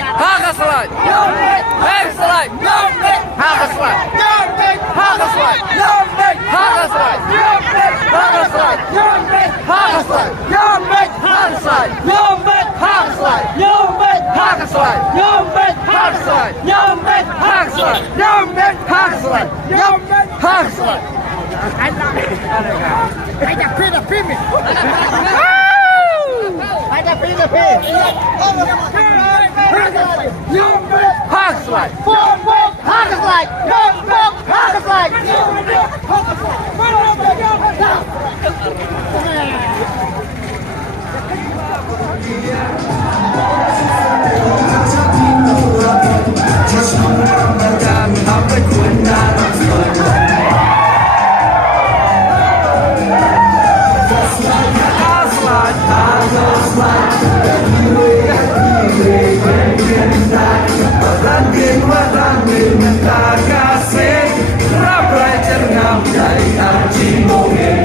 Hakaslide. Hakaslide. Hakaslide. Hakaslide. Hakaslide. Hakaslide. Hakaslide. Hakaslide. Hakaslide. Hakaslide. Ada pin. Hakaslide. Khasi, Rambrai jyrngam dari arti momin.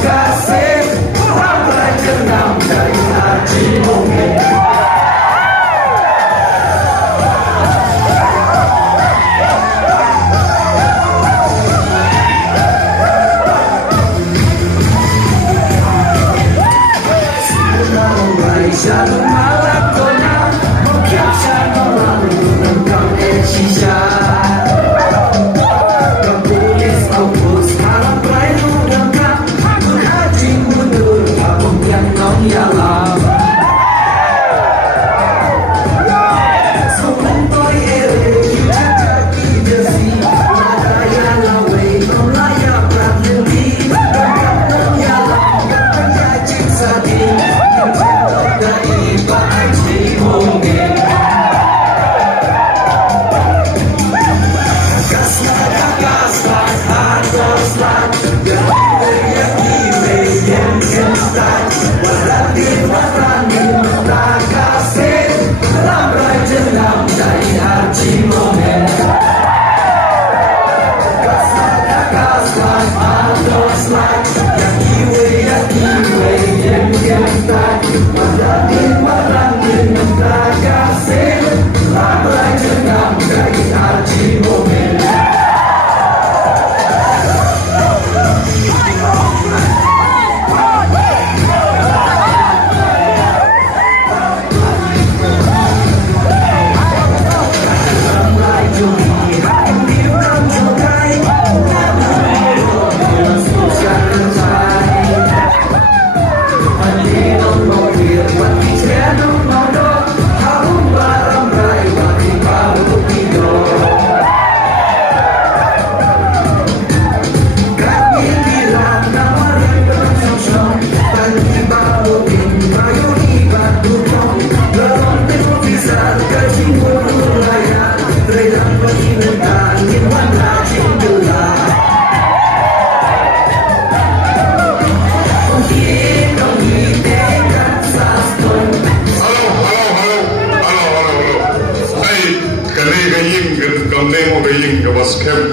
Khasi, Rambrai jyrngam dari arti momin. Shad malam kona, mungkin shad malam tentang shad. Kapulis kampus Rambrai udangkan, mengaji mundur abang yang nong yalam. Somentoi ere kita kaki besi, ladaya lawe layak berhenti. Nong yalam kan pengaji sadi.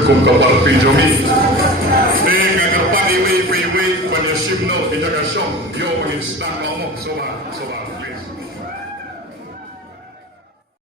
Kum kapal pinjomi, dengan kapal ini, penyusim no, tidak kasong, yo menginstan ngomong, sobat.